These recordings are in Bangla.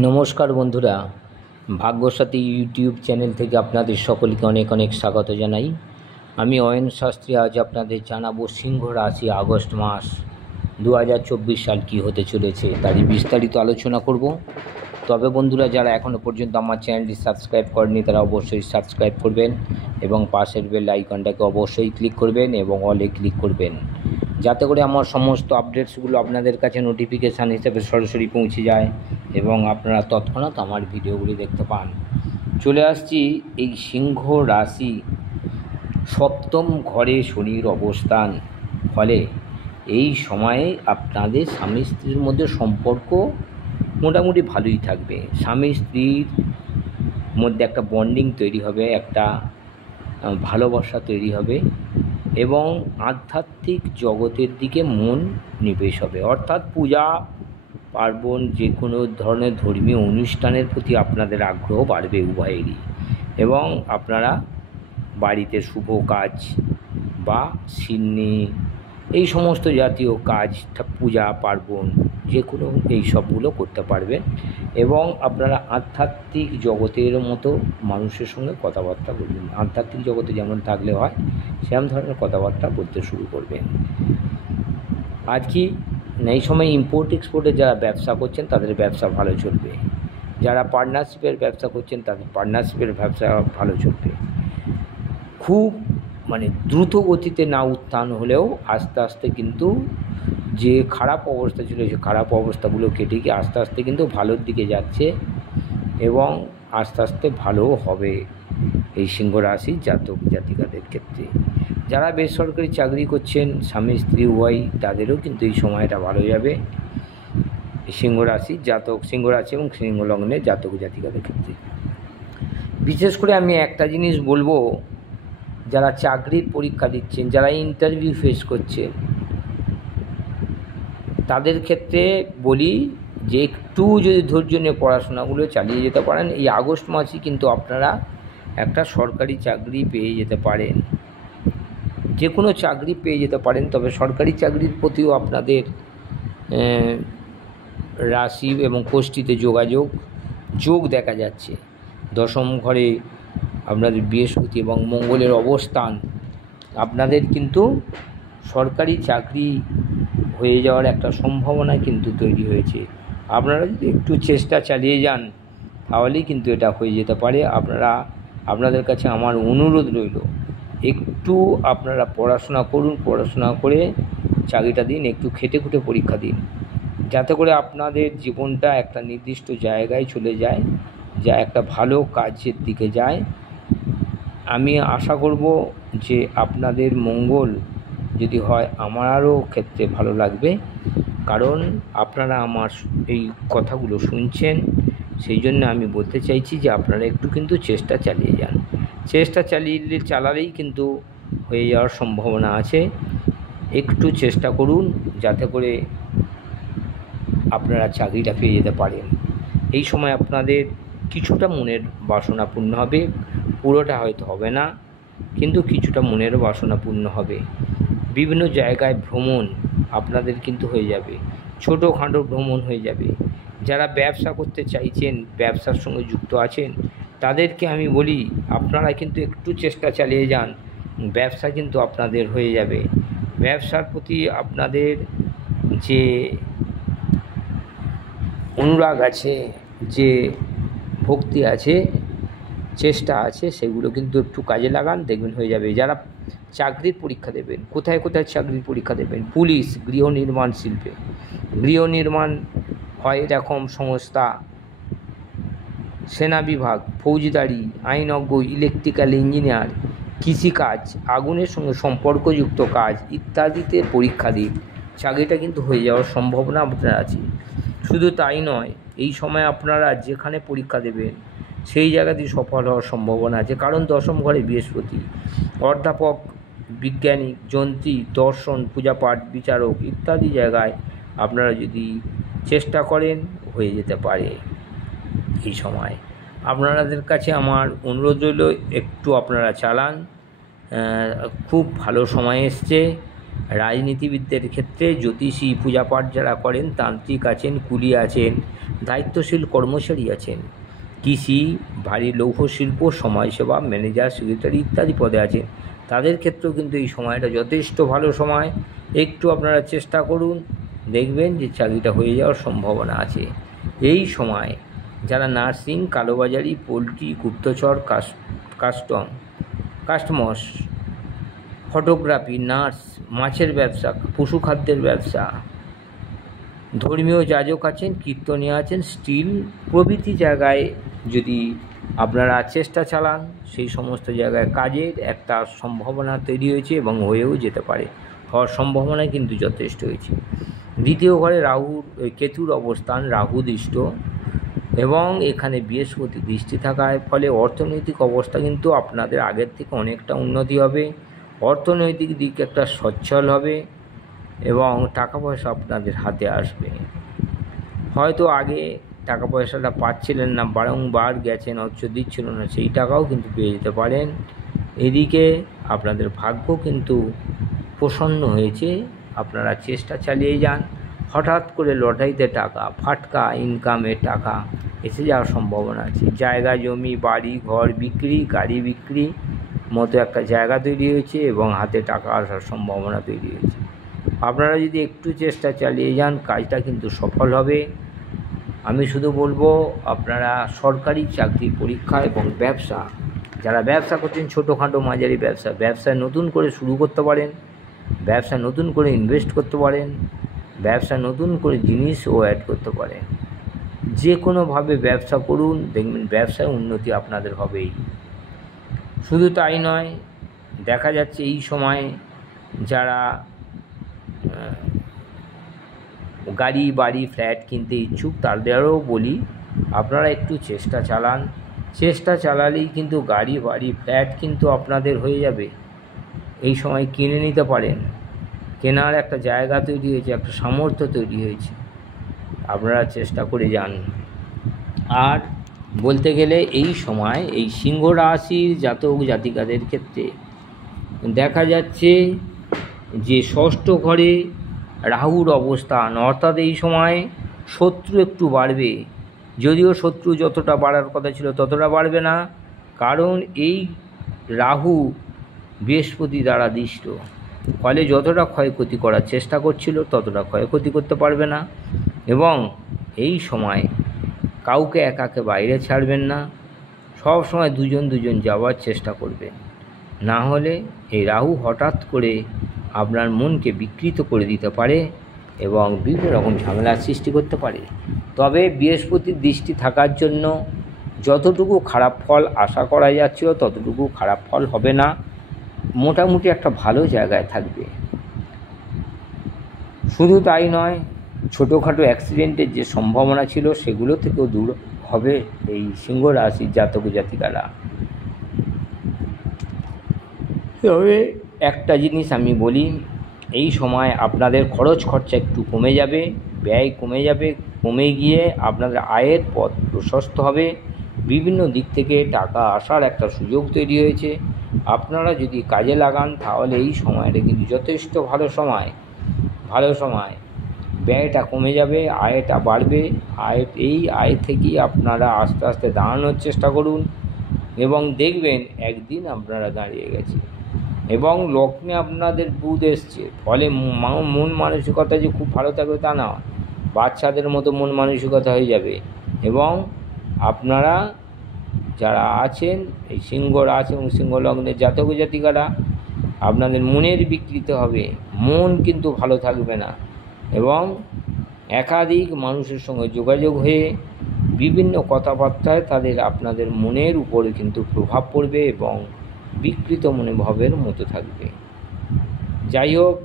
নমস্কার বন্ধুরা, ভাগ্যসাথী ইউটিউব চ্যানেল থেকে আপনাদের সকলকে অনেক অনেক স্বাগত জানাই। আমি অয়ন শাস্ত্রী। আজ আপনাদের জানাবো সিংহ রাশি আগস্ট মাস 2024 সাল কী হতে চলেছে তারই বিস্তারিত আলোচনা করব। তবে বন্ধুরা, যারা এখনও পর্যন্ত আমার চ্যানেলটি সাবস্ক্রাইব করেনি তারা অবশ্যই সাবস্ক্রাইব করবেন এবং পাশের বেল আইকনটাকে অবশ্যই ক্লিক করবেন এবং অলে ক্লিক করবেন, যাতে করে আমার সমস্ত আপডেটসগুলো আপনাদের কাছে নোটিফিকেশান হিসেবে সরাসরি পৌঁছে যায় এবং আপনারা তৎক্ষণাৎ আমার ভিডিওগুলি দেখতে পান। চলে আসছি এই সিংহ রাশি, সপ্তম ঘরে শনির অবস্থান। ফলে এই সময়ে আপনাদের স্বামী স্ত্রীর মধ্যে সম্পর্ক মোটামুটি ভালোই থাকবে। স্বামী স্ত্রীর মধ্যে একটা বন্ডিং তৈরি হবে, একটা ভালোবাসা তৈরি হবে এবং আধ্যাত্মিক জগতের দিকে মন নিবেশ হবে। অর্থাৎ পূজা পার্বণ, যে কোনো ধরনের ধর্মীয় অনুষ্ঠানের প্রতি আপনাদের আগ্রহ বাড়বে উভয়েরই, এবং আপনারা বাড়িতে শুভ কাজ বা সিন্নি এই সমস্ত জাতীয় কাজ, পূজা পার্বণ যে কোনো এই সবগুলো করতে পারবেন এবং আপনারা আধ্যাত্মিক জগতের মতো মানুষের সঙ্গে কথাবার্তা বলবেন। আধ্যাত্মিক জগতে যেমন থাকলে হয় সেরকম ধরনের কথাবার্তা বলতে শুরু করবেন। আর কি এই সময় ইম্পোর্ট এক্সপোর্টের যারা ব্যবসা করছেন তাদের ব্যবসা ভালো চলবে। যারা পার্টনারশিপের ব্যবসা করছেন তাদের পার্টনারশিপের ব্যবসা ভালো চলবে। খুব দ্রুত গতিতে না উত্থান হলেও আস্তে আস্তে কিন্তু যে খারাপ অবস্থা ছিল সেই খারাপ অবস্থাগুলো কেটে গিয়ে আস্তে আস্তে কিন্তু ভালোর দিকে যাচ্ছে এবং আস্তে আস্তে ভালোও হবে এই সিংহ রাশির জাতক জাতিকাদের ক্ষেত্রে। যারা বেসরকারি চাকরি করছেন স্বামী স্ত্রী উভয়, তাদেরও কিন্তু এই সময়টা ভালো যাবে সিংহ রাশির জাতক, সিংহ রাশি এবং সিংহ লগ্নের জাতক জাতিকাদের ক্ষেত্রে। বিশেষ করে আমি একটা জিনিস বলবো, যারা চাকরির পরীক্ষা দিচ্ছেন, যারা ইন্টারভিউ ফেস করছেন, তাদের ক্ষেত্রে বলি যে একটু যদি ধৈর্য নিয়ে পড়াশোনাগুলো চালিয়ে যেতে পারেন, এই আগস্ট মাসে কিন্তু আপনারা একটা সরকারি চাকরি পেয়ে যেতে পারেন, যে কোনো চাকরি পেয়ে যেতে পারেন। তবে সরকারি চাকরির প্রতিও আপনাদের রাশি এবং কোষ্ঠীতে যোগ দেখা যাচ্ছে। দশম ঘরে আপনাদের বৃহস্পতি এবং মঙ্গলের অবস্থান আপনাদের কিন্তু সরকারি চাকরি হয়ে যাওয়ার একটা সম্ভাবনা কিন্তু তৈরি হয়েছে। আপনারা যদি একটু চেষ্টা চালিয়ে যান তাহলেই কিন্তু এটা হয়ে যেতে পারে। আপনাদের কাছে আমার অনুরোধ রইল, একটু আপনারা পড়াশোনা করুন, পড়াশোনা করে চাকরিটা দিন, একটু খেটে খুঁটে পরীক্ষা দিন, যাতে করে আপনাদের জীবনটা একটা নির্দিষ্ট জায়গায় চলে যায়, যা একটা ভালো কাজের দিকে যায়। আমি আশা করব যে আপনাদের মঙ্গল যদি হয় আমারও ক্ষেত্রে ভালো লাগবে, কারণ আপনারা আমার এই কথাগুলো শুনছেন। সেই জন্য আমি বলতে চাইছি যে আপনারা একটু কিন্তু চেষ্টা চালিয়ে যান। চেষ্টা চালালেই কিন্তু হয়ে যাওয়ার সম্ভাবনা আছে। একটু চেষ্টা করুন যাতে করে আপনারা চাকরিটা পেয়ে যেতে পারেন। এই সময় আপনাদের কিছুটা মনের বাসনা পূর্ণ হবে, পুরোটা হয়তো হবে না, কিন্তু কিছুটা মনের বাসনা পূর্ণ হবে। বিভিন্ন জায়গায় ভ্রমণ আপনাদের কিন্তু হয়ে যাবে, ছোটোখাটো ভ্রমণ হয়ে যাবে। যারা ব্যবসা করতে চাইছেন, ব্যবসার সঙ্গে যুক্ত আছেন, তাদেরকে আমি বলি আপনারা কিন্তু একটু চেষ্টা চালিয়ে যান, ব্যবসা কিন্তু আপনাদের হয়ে যাবে। ব্যবসার প্রতি আপনাদের যে অনুরাগ আছে, যে ভক্তি আছে, চেষ্টা আছে, সেগুলো কিন্তু একটু কাজে লাগান, দেখবেন হয়ে যাবে। যারা চাকরির পরীক্ষা দেবেন, কোথায় কোথায় চাকরির পরীক্ষা দেবেন? পুলিশ, গৃহ নির্মাণ শিল্পে, গৃহ নির্মাণ হয় এরকম সংস্থা, সেনা বিভাগ, ফৌজদারি, আইনজ্ঞ, ইলেকট্রিক্যাল ইঞ্জিনিয়ার, কৃষিকাজ, আগুনের সঙ্গে সম্পর্কযুক্ত কাজ ইত্যাদিতে পরীক্ষা দিন, চাকরিটা কিন্তু হয়ে যাওয়ার সম্ভাবনা আপনার আছে। শুধু তাই নয়, এই সময় আপনারা যেখানে পরীক্ষা দেবেন সেই জায়গাতেই সফল হওয়ার সম্ভাবনা আছে, কারণ দশম ঘরে বৃহস্পতি। অধ্যাপক, বিজ্ঞানী, যন্ত্রী, দর্শন, পূজাপাঠ, বিচারক ইত্যাদি জায়গায় আপনারা যদি চেষ্টা করেন হয়ে যেতে পারে। এই সময় আপনাদের কাছে আমার অনুরোধ রইল, একটু আপনারা চালান। খুব ভালো সময় এসছে রাজনীতিবিদদের ক্ষেত্রে জ্যোতিষী পূজাপাঠ যারা করেন, তান্ত্রিক আছেন, কুলি আছেন, দায়িত্বশীল কর্মচারী আছেন, কৃষি, ভারী লৌহ শিল্প, সমাজসেবা, ম্যানেজার, সেক্রেটারি ইত্যাদি পদে আছেন, তাদের ক্ষেত্রেও কিন্তু এই সময়টা যথেষ্ট ভালো সময়। একটু আপনারা চেষ্টা করুন, দেখবেন যে চাকরিটা হয়ে যাওয়ার সম্ভাবনা আছে। এই সময় যারা নার্সিং, কালোবাজারি, পোলট্রি, গুপ্তচর, কাস্টমস, ফটোগ্রাফি, নার্স, মাছের ব্যবসা, পশু খাদ্যের ব্যবসা, ধর্মীয় যাজক আছেন, কীর্তনীয় আছেন, স্টিল প্রভৃতি জায়গায় যদি আপনারা চেষ্টা চালান, সেই সমস্ত জায়গায় কাজের একটা সম্ভাবনা তৈরি হয়েছে এবং হয়েও যেতে পারে, হওয়ার সম্ভাবনা কিন্তু যথেষ্ট হয়েছে। দ্বিতীয় ঘরে কেতুর অবস্থান, রাহু দৃষ্ট এবং এখানে বৃহস্পতি দৃষ্টি থাকার ফলে অর্থনৈতিক অবস্থা কিন্তু আপনাদের আগের থেকে অনেকটা উন্নতি হবে, অর্থনৈতিক দিক একটা সচ্ছল হবে এবং টাকা পয়সা আপনাদের হাতে আসবে। হয়তো আগে টাকা পয়সাটা পাচ্ছিলেন না, বারংবার গেছেন, অথচ দিচ্ছিল না, সেই টাকাও কিন্তু পেয়ে যেতে পারেন। এদিকে আপনাদের ভাগ্য কিন্তু প্রসন্ন হয়েছে, আপনারা চেষ্টা চালিয়ে যান। হঠাৎ করে লটারিতে টাকা, ফাটকা ইনকামের টাকা এসে যাওয়ার সম্ভাবনা আছে। জায়গা জমি, বাড়ি ঘর বিক্রি, গাড়ি বিক্রি মতো একটা জায়গা তৈরি হয়েছে এবং হাতে টাকা আসার সম্ভাবনা তৈরি হয়েছে। আপনারা যদি একটু চেষ্টা চালিয়ে যান, কাজটা কিন্তু সফল হবে। আমি শুধু বলবো, আপনারা সরকারি চাকরি পরীক্ষা এবং ব্যবসা, যারা ব্যবসা করছেন, ছোটোখাটো মাঝারি ব্যবসায় নতুন করে শুরু করতে পারেন, ব্যবসা নতুন করে ইনভেস্ট করতে পারেন, ব্যবসা নতুন করে জিনিসও অ্যাড করতে পারেন। যে কোনোভাবে ব্যবসা করুন, দেখবেন ব্যবসায় উন্নতি আপনাদের হবেই। শুধু তাই নয়, দেখা যাচ্ছে এই সময় যারা গাড়ি, বাড়ি, ফ্ল্যাট কিনতে ইচ্ছুক, তাদেরও বলি আপনারা একটু চেষ্টা চালান। চেষ্টা চালালেই কিন্তু গাড়ি, বাড়ি, ফ্ল্যাট কিন্তু আপনাদের হয়ে যাবে। এই সময় কিনে নিতে পারেন, কেনার একটা জায়গা তৈরি হয়েছে, একটা সামর্থ্য তৈরি হয়েছে, আপনারা চেষ্টা করে যান। আর বলতে গেলে এই সময় এই সিংহ রাশির জাতক জাতিকাদের ক্ষেত্রে দেখা যাচ্ছে যে ষষ্ঠ ঘরে রাহুর অবস্থান, অর্থাৎ এই সময় শত্রু একটু বাড়বে। যদিও শত্রু যতটা বাড়ার কথা ছিল ততটা বাড়বে না, কারণ এই রাহু বৃহস্পতি দ্বারা দৃষ্ট, ফলে যতটা ক্ষয়ক্ষতি করার চেষ্টা করছিল ততটা ক্ষয়ক্ষতি করতে পারবে না। এবং এই সময় কাউকে একাকে বাইরে ছাড়বেন না, সব সময় দুজন যাওয়ার চেষ্টা করবেন, না হলে এই রাহু হঠাৎ করে আপনার মনকে বিকৃত করে দিতে পারে এবং বিভিন্ন রকম ঝামেলার সৃষ্টি করতে পারে। তবে বৃহস্পতির দৃষ্টি থাকার জন্য যতটুকু খারাপ ফল আশা করা যাচ্ছিল ততটুকু খারাপ ফল হবে না, মোটামুটি একটা ভালো জায়গায় থাকবে। শুধু তাই নয়, ছোটোখাটো অ্যাক্সিডেন্টের যে সম্ভাবনা ছিল সেগুলো থেকেও দূর হবে এই সিংহ রাশির জাতক জাতিকারা। তবে একটা জিনিস আমি বলি, এই সময় আপনাদের খরচ খরচা একটু কমে যাবে, ব্যয় কমে যাবে, কমে গিয়ে আপনাদের আয়ের পথ প্রশস্ত হবে, বিভিন্ন দিক থেকে টাকা আসার একটা সুযোগ তৈরি হয়েছে। আপনারা যদি কাজে লাগান তাহলে এই সময়টা কিন্তু যথেষ্ট ভালো সময়। ব্যয়টা কমে যাবে, আয়টা বাড়বে। এই আয় থেকেই আপনারা আস্তে আস্তে দাঁড়ানোর চেষ্টা করুন এবং দেখবেন একদিন আপনারা দাঁড়িয়ে গেছে এবং লগ্নে আপনাদের বুধ এসছে, ফলে মন মানসিকতা যে খুব ভালো থাকবে তা না, বাচ্চাদের মতো মন মানসিকতা হয়ে যাবে। এবং আপনারা যারা আছেন এই সিংহ রাশি এবং সিংহ লগ্নের জাতক জাতিকারা, আপনাদের মনের বিকৃত হবে, মন কিন্তু ভালো থাকবে না এবং একাধিক মানুষের সঙ্গে যোগাযোগ হয়ে বিভিন্ন কথাবার্তায় আপনাদের মনের উপরে কিন্তু প্রভাব পড়বে এবং বিকৃত মনোভাবের মতো থাকবে। যাই হোক,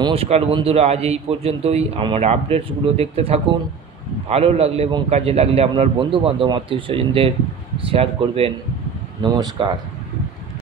নমস্কার বন্ধুরা, আজ এই পর্যন্তই। আমার আপডেটসগুলো দেখতে থাকুন। ভালো লাগলে এবং কাজে লাগলে আপনার বন্ধুবান্ধব, আত্মীয় স্বজনদের শেয়ার করবেন। নমস্কার।